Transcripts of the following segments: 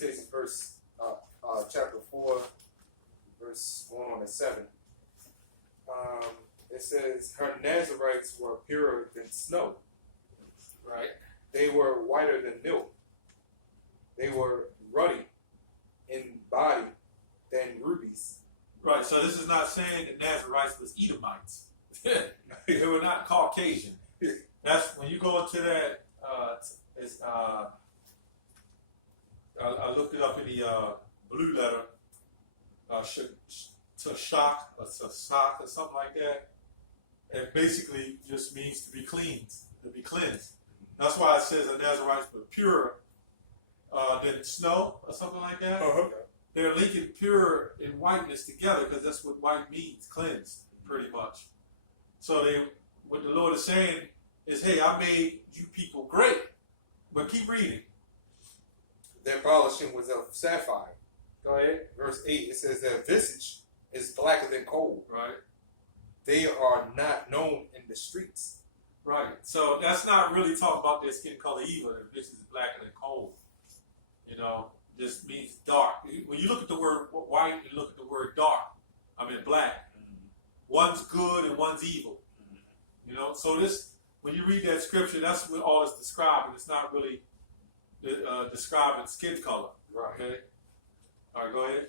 Lamentations, chapter 4, verse 1 on to 7. It says, her Nazarites were purer than snow. Right. They were whiter than milk. They were ruddy in body than rubies. Right. So this is not saying that Nazarites was Edomites. They were not Caucasian. That's when you go into that. I looked it up in the blue letter. Tashak or Sasak or something like that. It basically just means to be cleansed. To be cleansed. That's why it says the Nazarites were purer than snow or something like that. They're linking pure and whiteness together because that's what white means, cleansed, pretty much. So what the Lord is saying is, hey, I made you people great. But keep reading. Their polishing was of sapphire. Go ahead. Verse 8, it says their visage is blacker than coal. Right. They are not known in the streets. Right. So that's not really talking about their skin color either. Their visage is blacker than coal. You know, just means dark. When you look at the word white, you look at the word dark. I mean black. One's good and one's evil. You know, so this, when you read that scripture, that's what all it's describing. It's not really describing skin color. Right. Okay. All right, go ahead.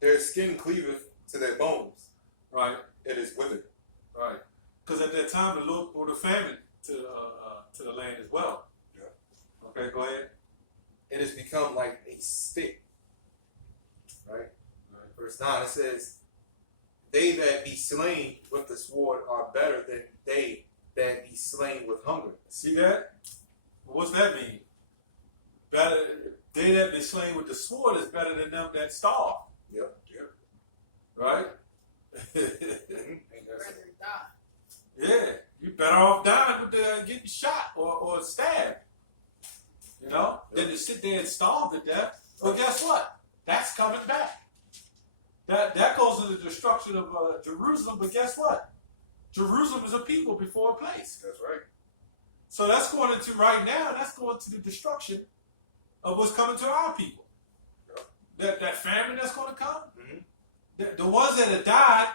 Their skin cleaveth to their bones. Right. It is withered. Right. Because at that time the Lord brought a famine to the land as well. Yeah. Okay, go ahead. It has become like a stick. Right? Verse 9, it says, they that be slain with the sword are better than they that be slain with hunger. See that? What's that mean? Better, they that be slain with the sword is better than them that starve. Yep. Yep. Right? Rather die. Yeah. You better off dying with getting shot or stabbed. You know? Than to sit there and starve to death. But guess what? That's coming back. That goes to the destruction of Jerusalem, but guess what? Jerusalem is a people before a place. That's right. So that's going into right now, that's going to the destruction of what's coming to our people. Yep. That famine that's going to come, the ones that have died,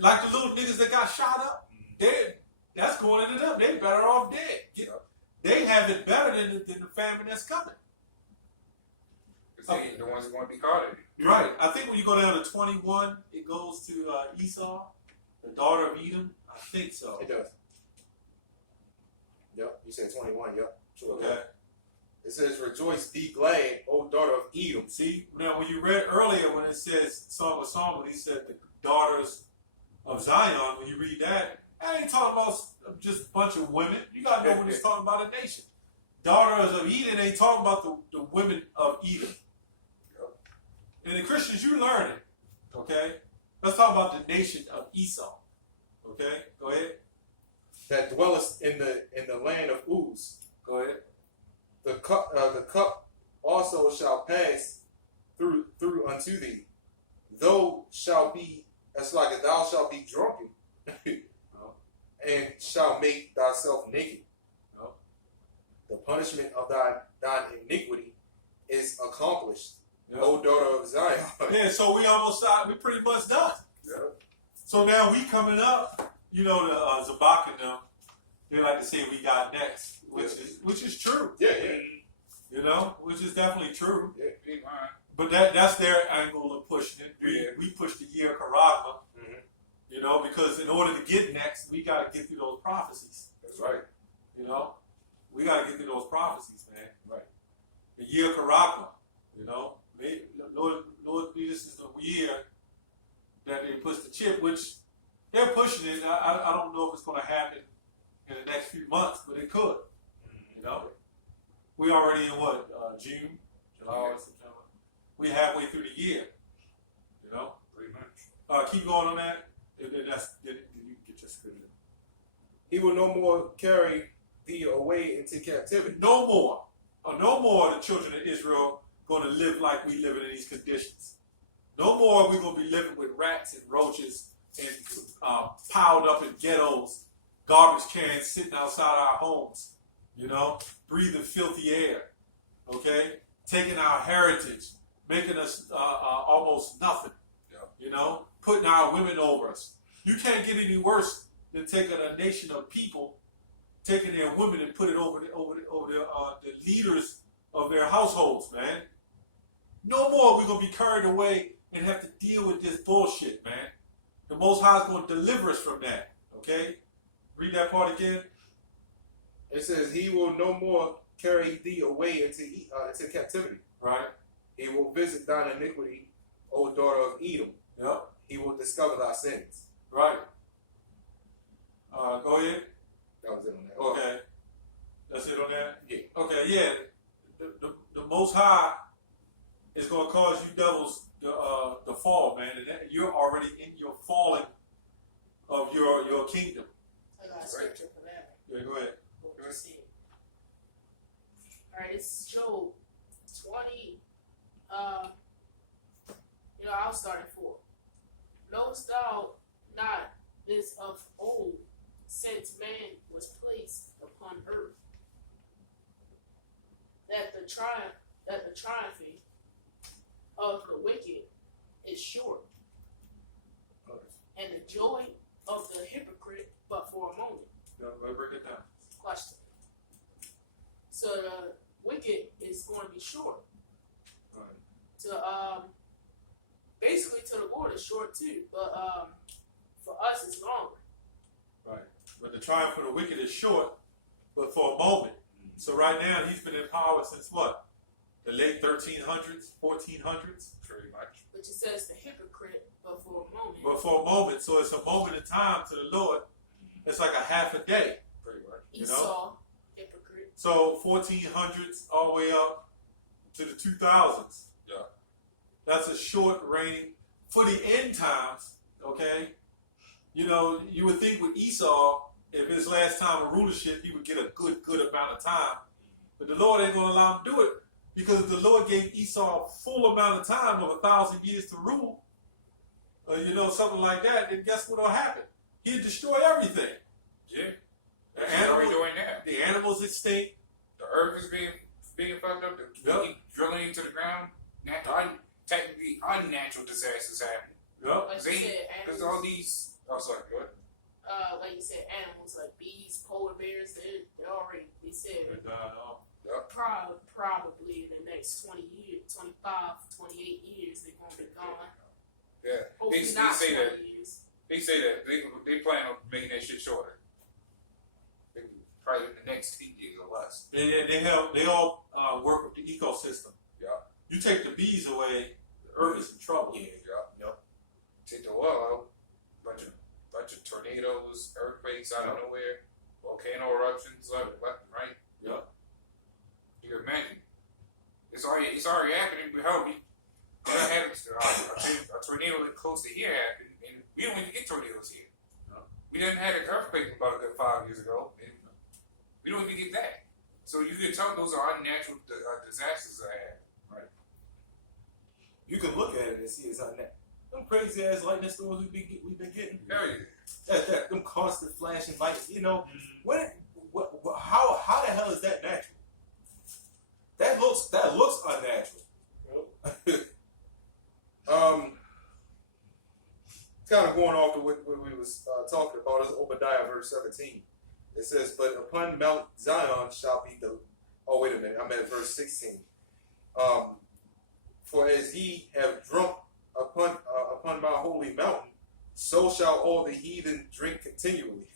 like the little niggas that got shot up, that's going into them. They're better off dead. Yep. They have it better than the famine that's coming. Because the ones who want to be caught in it. Right. I think when you go down to 21, it goes to Esau, the daughter of Edom. I think so. It does. Yep. You said 21. Yep. Sure. Okay. It says, rejoice, be glad, O daughter of Edom. See, now when you read earlier when it says Song of Solomon, he said the daughters of Zion. When you read that, I ain't talking about just a bunch of women. You got to know when it's talking about a nation. Daughters of Edom ain't talking about the women of Edom. And the Christians, you learn it, okay? Let's talk about the nation of Esau, okay? Go ahead. That dwellest in the land of Uz. Go ahead. The cup also shall pass through unto thee. Thou shalt be drunken, and shall make thyself naked. No. The punishment of thine iniquity is accomplished. Yep. O daughter of Zion. Yeah, so we pretty much done. Yeah. So now we coming up, you know, the Zabak and them, they like to say we got next, which is true. Yeah, yeah. You know, which is definitely true. Yeah, But that's their angle of pushing it. We push the year of Karagma, you know, because in order to get next, we got to get through those prophecies. That's right. You know, we got to get through those prophecies, man. Right. The year of Karagma, you know. Lord, this is the year that they push the chip, which they're pushing it. I don't know if it's going to happen in the next few months, but it could. You know, we already in what, June, July, September. We halfway through the year. You know, Pretty much. Keep going on that. Then you can get your scripture. He will no more carry thee away into captivity. No more. No more the children of Israel going to live like we live in these conditions. No more are we going to be living with rats and roaches and piled up in ghettos, garbage cans sitting outside our homes, you know, breathing filthy air. okay? Taking our heritage, making us almost nothing, you know, putting our women over us. You can't get any worse than taking a nation of people, taking their women and put it over the leaders of their households, man. No more we're going to be carried away and have to deal with this bullshit, man. The Most High is going to deliver us from that, okay? Read that part again. It says, he will no more carry thee away into captivity. Right. He will visit thine iniquity, O daughter of Edom. Yep. He will discover thy sins. Right. Go ahead. That was it on that. Okay. That's it on that? Yeah. Okay, yeah. The Most High is going to cause you devils to fall, man. And you're already in your falling of your kingdom. I got a scripture for that. Yeah, go ahead. What you said. Alright, it's Job 20. I'll start at 4. Knowest thou not this of old, since man was placed upon earth, that the triumphing of the wicked is short, and the joy of the hypocrite but for a moment. No, break it down. Question. So the wicked is going to be short. Right. Basically to the Lord is short too, but for us it's longer. Right. But the triumph for the wicked is short, but for a moment. So right now he's been in power since what? The late 1300s, 1400s? Pretty much. Which it says the hypocrite, but for a moment. But for a moment, so it's a moment in time to the Lord. It's like a half a day. Pretty much. You know? Esau, hypocrite. So 1400s all the way up to the 2000s. Yeah. That's a short reign for the end times, okay? You know, you would think with Esau, if his last time of rulership, he would get a good amount of time. But the Lord ain't going to allow him to do it, because if the Lord gave Esau a full amount of time of 1,000 years to rule, something like that, then guess what will happen? He'd destroy everything. Yeah. The That's what we're animals, doing now. the animals extinct. The earth is being fucked up. Yep. Drilling into the ground. Technically, unnatural disasters happen. Yep. Like you said, Because animals. all these. Oh, sorry. Go ahead. Like you said, animals like bees, polar bears. They're already. They said probably in the next 20 years, 25, 28 years, they're gonna be gone. Yeah. Hopefully They not say 20 that. years. They say that they plan on making that shit shorter. Probably in the next 10 years or less. They all work with the ecosystem. Yeah. You take the bees away, the earth is in trouble. Yeah. Take the oil out. Bunch of tornadoes, earthquakes out of nowhere, volcano eruptions left and right. Yeah. You can imagine. It's already happening. We hope we had a tornado that close to here happen, and we don't even get tornadoes here. No. We didn't have an earthquake about a good 5 years ago, and we don't even get that. So you can tell those are unnatural disasters that happen. Right. You can look at it and see it's unnatural. Them crazy ass lightning storms we've been getting. Hell yeah. Them constant flashing lights. How the hell is that natural? That looks unnatural. Kind of going off to what we was talking about is Obadiah verse 17. It says, "But upon Mount Zion shall be the." Oh, wait a minute. I'm at verse 16. For as ye have drunk upon my holy mountain, so shall all the heathen drink continually.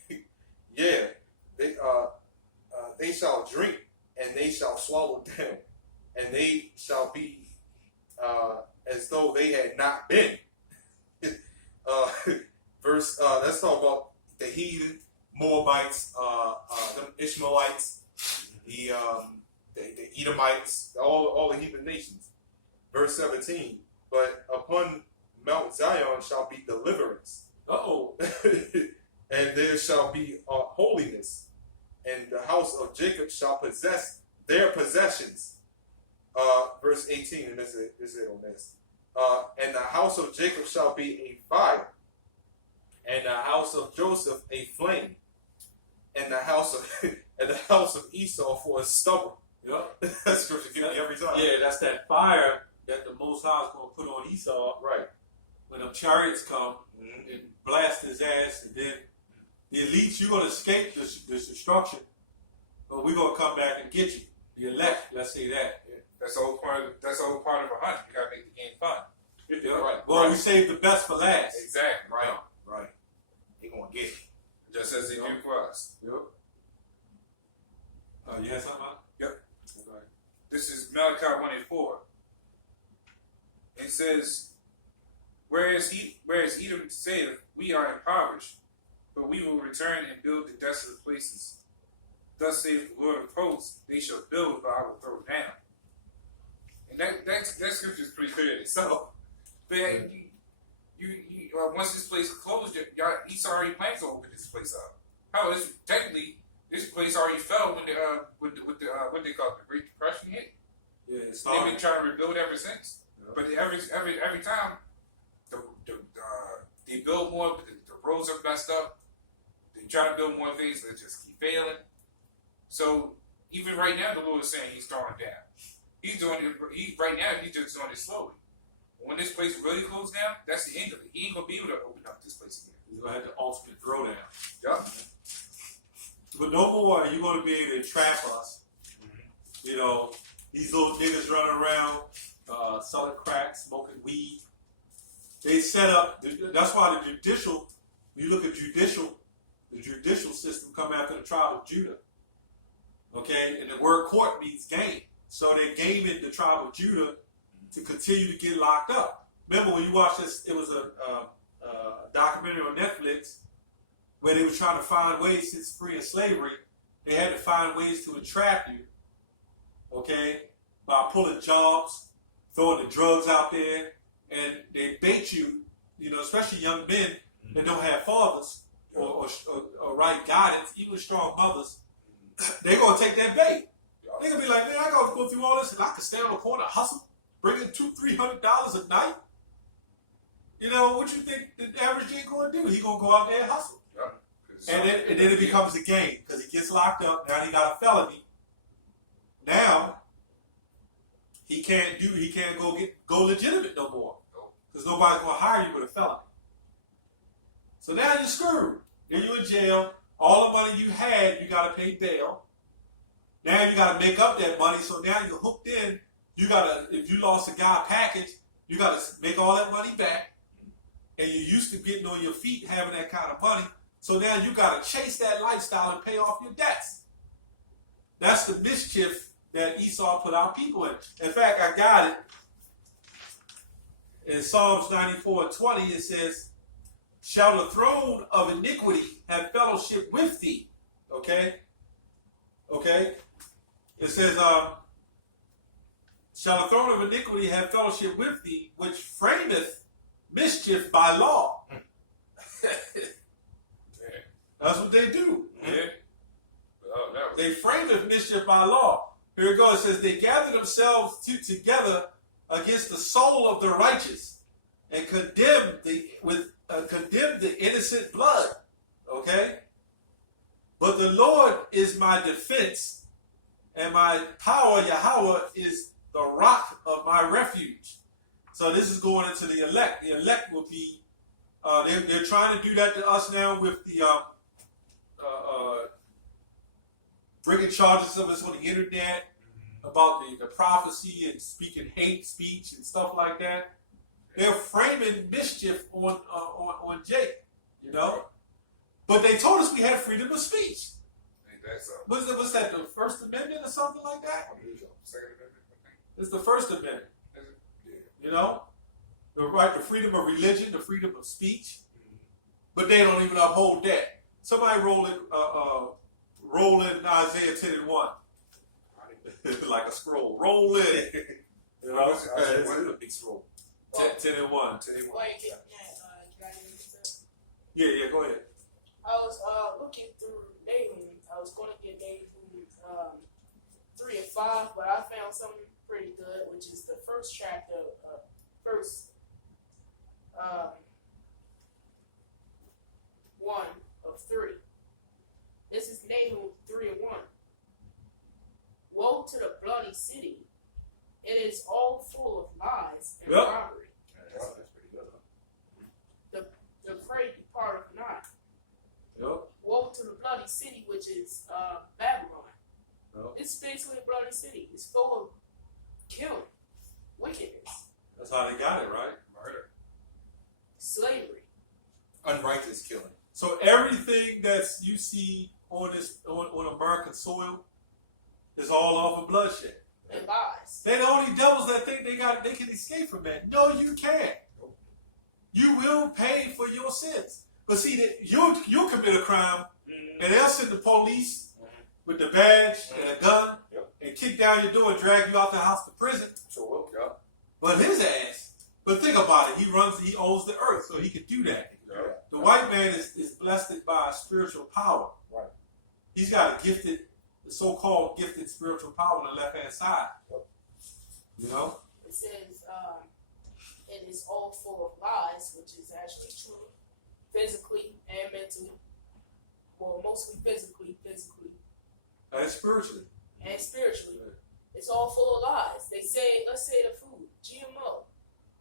Yeah, they shall drink, and they shall swallow down, and they shall be as though they had not been. Let's talk about the heathen, Moabites, them Ishmaelites, the Edomites, all the heathen nations. Verse 17. But upon Mount Zion shall be deliverance. And there shall be holiness, and the house of Jacob shall possess their possessions. Verse 18, and this is it on this. And the house of Jacob shall be a fire, and the house of Joseph a flame, and the house of Esau for a stubble. Yep. That scripture get me every time. Yeah, that's that fire that the Most High is going to put on Esau Right. when them chariots come Mm-hmm. and blast his ass, and then the elites, you're going to escape this destruction, but we're going to come back and get you. The elect, let's say that. That's the whole part of a hunt. You gotta make the game fun. Yeah. Right. Well, Right. we saved the best for last. Exactly. Right. Right. They gonna get it. Just as they do for us. Yep. You had something on? Yep. Okay. This is Malachi 1:4. It says, whereas Edom saith, we are impoverished, but we will return and build the desolate places. Thus saith the Lord of hosts, they shall build, but I will throw down. And that scripture is pretty clear in itself. But once this place closed, Esau already plans to open this place up. How is technically this place already fell when what they call it, the Great Depression hit. Yeah, it They've started. been trying to rebuild ever since. Yeah. But every time they build more, the roads are messed up. They try to build more things, but it just keep failing. So even right now, the Lord is saying He's throwing down. He's doing it. Right now, He's just doing it slowly. When this place really closes down, that's the end of it. He ain't gonna be able to open up this place again. He's going to have the ultimate throwdown. Yup. But no more are you going to be able to trap us. You know, these little niggas running around, selling crack, smoking weed. They set up, that's why the judicial, when you look at the judicial system come after the tribe of Judah. Okay, and the word court means game. So they're gaming the tribe of Judah to continue to get locked up. Remember when you watched this, it was a documentary on Netflix where they were trying to find ways, since freeing slavery, they had to find ways to entrap you, okay, by pulling jobs, throwing the drugs out there, and they bait you, you know, especially young men that don't have fathers or right guidance, even strong mothers, they're going to take that bait. They're going to be like, man, I got to go through all this, and I can stay on the corner, hustle, bring in $200-300 a night. You know, what you think the average G going to do? He going to go out there and hustle. And then it becomes a game because he gets locked up. Now he got a felony. Now he can't go legitimate no more because nobody's gonna hire you with a felony. So now you're screwed. Then you're in jail. All the money you had, you got to pay bail. Now you got to make up that money. So now you're hooked in. You gotta, if you lost a guy a package, you got to make all that money back. And you're used to getting on your feet, having that kind of money. So now you got to chase that lifestyle and pay off your debts. That's the mischief that Esau put our people in. In fact, I got it. In Psalms 94:20, it says, shall the throne of iniquity have fellowship with thee? Okay? Okay? It says, shall the throne of iniquity have fellowship with thee, which frameth mischief by law? That's what they do. Yeah. They frame the mischief by law. Here it goes. It says they gather themselves together against the soul of the righteous and condemn the innocent blood. Okay? But the Lord is my defense, and my power, Yahweh, is the rock of my refuge. So this is going into the elect. The elect will be, they're trying to do that to us now with the bringing charges of us on the internet about the prophecy and speaking hate speech and stuff like that. They're framing mischief on Jake, you know. But they told us we had freedom of speech. Was that the First Amendment or something like that? It's the First Amendment. You know, the right to freedom of religion, the freedom of speech. But they don't even uphold that. Somebody roll in Isaiah 10:1. Like a scroll. Roll in. You know? It's a big scroll. 10:1. 10:1. Yeah, go ahead. I was looking through Nahum. I was going to get Nahum 3 and 5, but I found something pretty good, which is the first chapter, first 1 of 3. This is Nahum 3 and 1. Woe to the city. It is all full of lies and Yep. robbery. That's pretty good. The prey departeth not. Yep. Woe to the bloody city, which is Babylon. Yep. It's basically a bloody city. It's full of killing, wickedness, That's how they got it, right? Murder. slavery. Unrighteous killing. So everything that's you see on American soil is all off of bloodshed. And lies. They're the only devils that think they can escape from that. No, you can't. You will pay for your sins. But see, that you'll commit a crime, and they'll send the police with the badge and a gun and kick down your door and drag you out the house to prison. So, yeah. But his ass. But think about it. He owns the earth, so he could do that. Yeah. The white man is blessed by a spiritual power. Right. He's got the so-called gifted spiritual power on the left-hand side. You know? It says it is all full of lies, which is actually true, physically and mentally. Well, mostly physically, And spiritually. and spiritually. It's all full of lies. They say, let's say the food, GMO.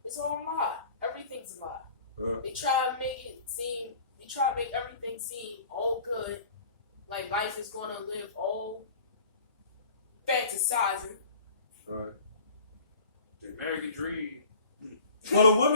It's all a lie. Everything's a lie. They try to make everything seem all good, like life is gonna live all fantasizing. Right. The American dream. Well, the women